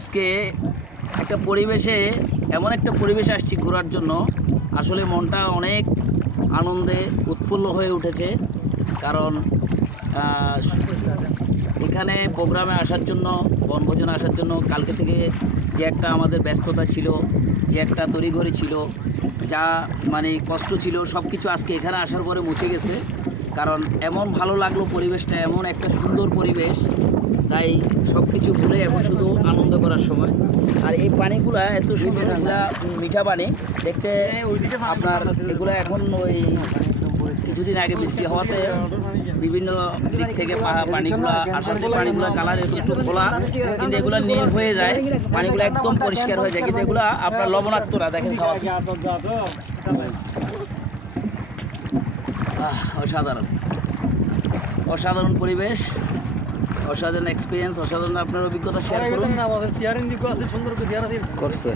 আজকে একটা পরিবেশে এমন একটা পরিবেশে আসছি ঘোরার জন্য, আসলে মনটা অনেক আনন্দে উৎফুল্ল হয়ে উঠেছে। কারণ এখানে প্রোগ্রামে আসার জন্য, বনভোজনে আসার জন্য কালকে থেকে যে একটা আমাদের ব্যস্ততা ছিল, যে একটা তড়িঘড়ি ছিল, যা মানে কষ্ট ছিল, সব কিছু আজকে এখানে আসার পরে মুছে গেছে। কারণ এমন ভালো লাগলো পরিবেশটা, এমন একটা সুন্দর পরিবেশ, তাই সব কিছু ভুলে এখন শুধু আনন্দ করার সময়। আর এই পানিগুলা এত সুন্দর, এগুলা মিঠা পানি দেখতে আপনার। এগুলো এখন ওই কিছুদিন আগে বৃষ্টি হওয়াতে বিভিন্ন দিক থেকে পানিগুলো আসার যে পানিগুলো কালার একটু খোলা, কিন্তু এগুলো নীল হয়ে যায়, পানিগুলো একদম পরিষ্কার হয়ে যায়। কিন্তু এগুলো আপনার লবণাক্ত না, দেখেন খাওয়া। অসাধারণ অসাধারণ পরিবেশ, অসাধারণ এক্সপিরিয়েন্স, অসাধারণ আপনার অভিজ্ঞতা শেয়ার করুন। আমাদের চেয়ারিং দিকে আছে, সুন্দর করে চেয়ার আছে করছে।